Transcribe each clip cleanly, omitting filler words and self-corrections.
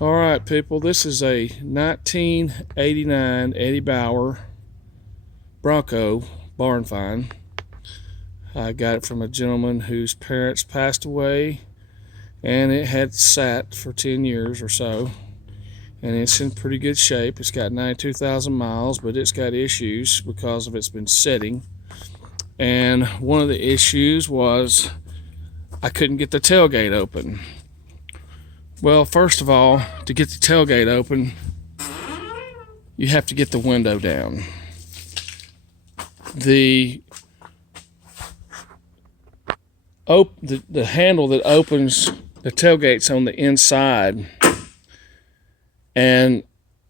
All right, people, this is a 1989 Eddie Bauer Bronco barn find. I got it from a gentleman whose parents passed away, and it had sat for 10 years or so, and it's in pretty good shape. It's got 92,000 miles, but it's got issues because of it's been sitting. And one of the issues was I couldn't get the tailgate open. Well, first of all, to get the tailgate open, you have to get the window down. The handle that opens the tailgate's on the inside, and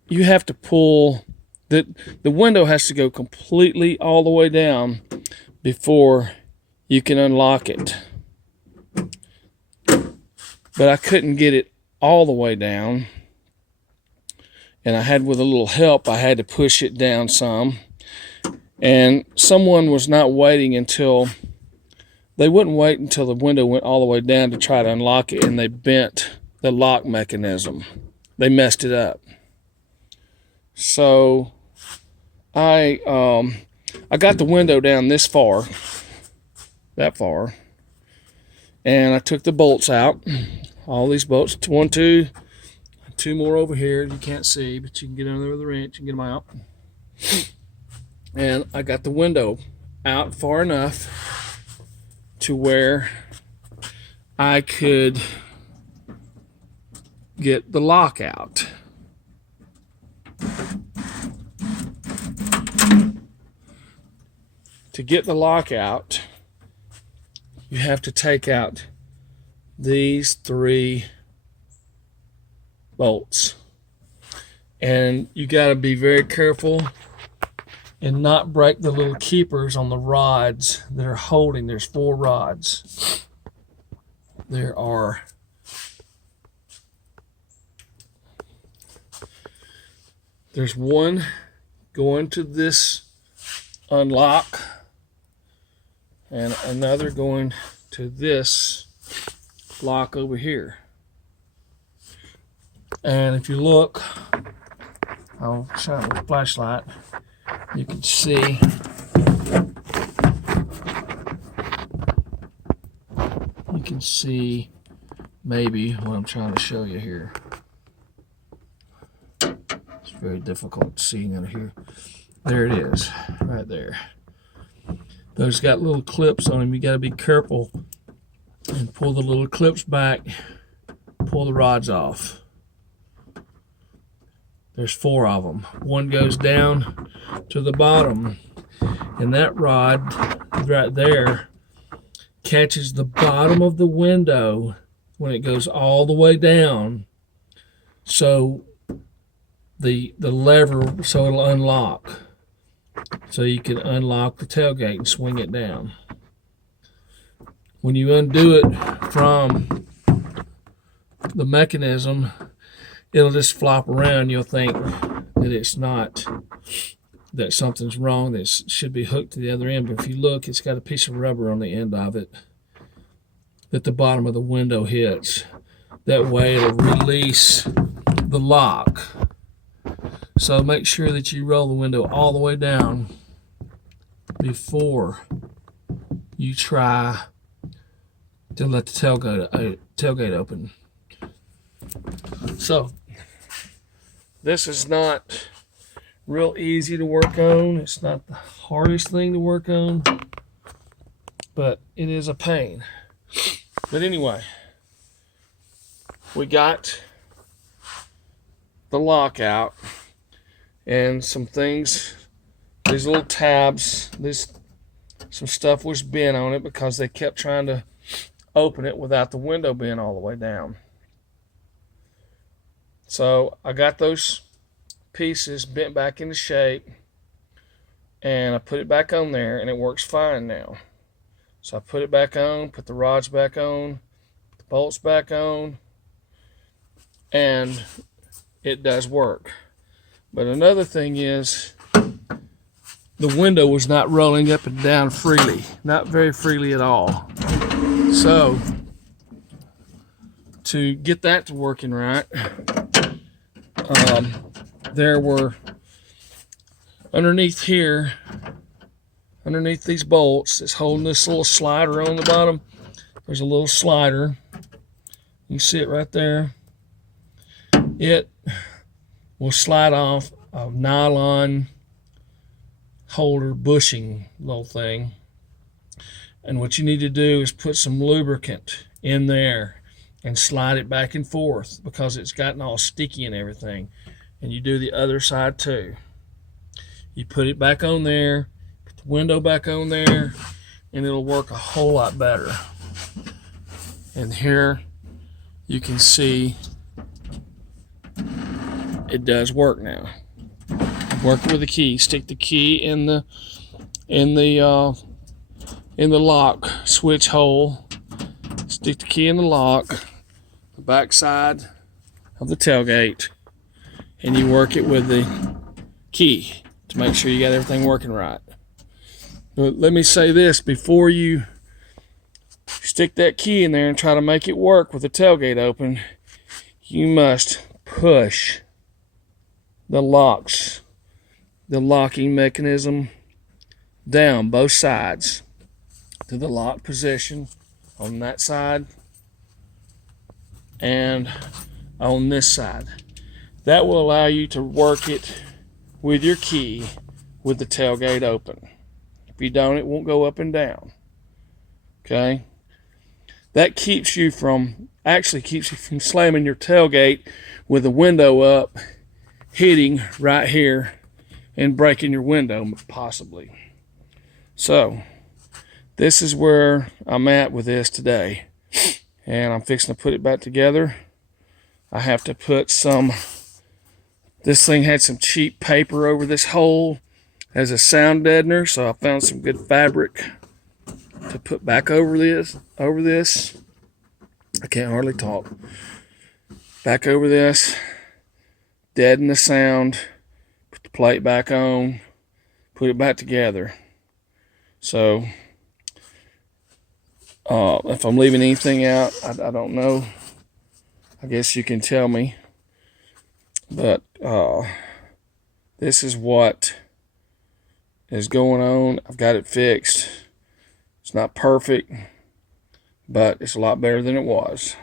you have to pull the window has to go completely all the way down before you can unlock it. But I couldn't get it all the way down, and I had, with a little help, I had to push it down some, and someone was not waiting until they wouldn't wait until the window went all the way down to try to unlock it, and they bent the lock mechanism. They messed it up. So I got the window down this far, that far, and I took the bolts out. All these bolts, two more over here. You can't see, but you can get under there with a wrench and get them out. And I got the window out far enough to where I could get the lock out. To get the lock out, you have to take out these 3 bolts, and you got to be very careful and not break the little keepers on the rods that are holding. There's 4 rods. There's one going to this unlock and another going to this lock over here. And if you look, I'll shine with a flashlight, you can see maybe what I'm trying to show you here. It's very difficult seeing under here. There it is, right there. Those got little clips on them. You got to be careful and pull the little clips back, pull the rods off. There's 4 of them. One goes down to the bottom, and that rod right there catches the bottom of the window when it goes all the way down, so the lever, so it'll unlock, so you can unlock the tailgate and swing it down. When you undo it from the mechanism, it'll just flop around. You'll think that it's not, that something's wrong, that it should be hooked to the other end. But if you look, it's got a piece of rubber on the end of it that the bottom of the window hits. That way it'll release the lock. So make sure that you roll the window all the way down before you try to let the tailgate open. So this is not real easy to work on. It's not the hardest thing to work on, but it is a pain. But anyway, we got the lock out, and some things, these little tabs, some stuff was bent on it because they kept trying to open it without the window being all the way down. So I got those pieces bent back into shape, and I put it back on there, and it works fine now. So I put it back on, put the rods back on, put the bolts back on, and it does work. But another thing is, the window was not rolling up and down freely, not very freely at all. So to get that to working right, there were underneath here, underneath these bolts that's holding this little slider on the bottom, there's a little slider. You see it right there. It will slide off a nylon holder bushing little thing. And what you need to do is put some lubricant in there and slide it back and forth because it's gotten all sticky and everything. And you do the other side too. You put it back on there, put the window back on there, and it'll work a whole lot better. And here you can see it does work now. Work with the key. Stick the key in the lock switch hole. Stick the key in the lock, the back side of the tailgate, and you work it with the key to make sure you got everything working right. But let me say this before you stick that key in there and try to make it work with the tailgate open. You must push the locking mechanism down both sides to the lock position on that side and on this side. That will allow you to work it with your key with the tailgate open. If you don't, it won't go up and down. Okay? That keeps you from slamming your tailgate with the window up, hitting right here and breaking your window possibly. So this is where I'm at with this today, and I'm fixing to put it back together. I have to put this thing had some cheap paper over this hole as a sound deadener, so I found some good fabric to put back over this. I can't hardly talk. Back over this, deaden the sound, put the plate back on, put it back together. So if I'm leaving anything out, I don't know. I guess you can tell me. But this is what is going on. I've got it fixed. It's not perfect, but it's a lot better than it was.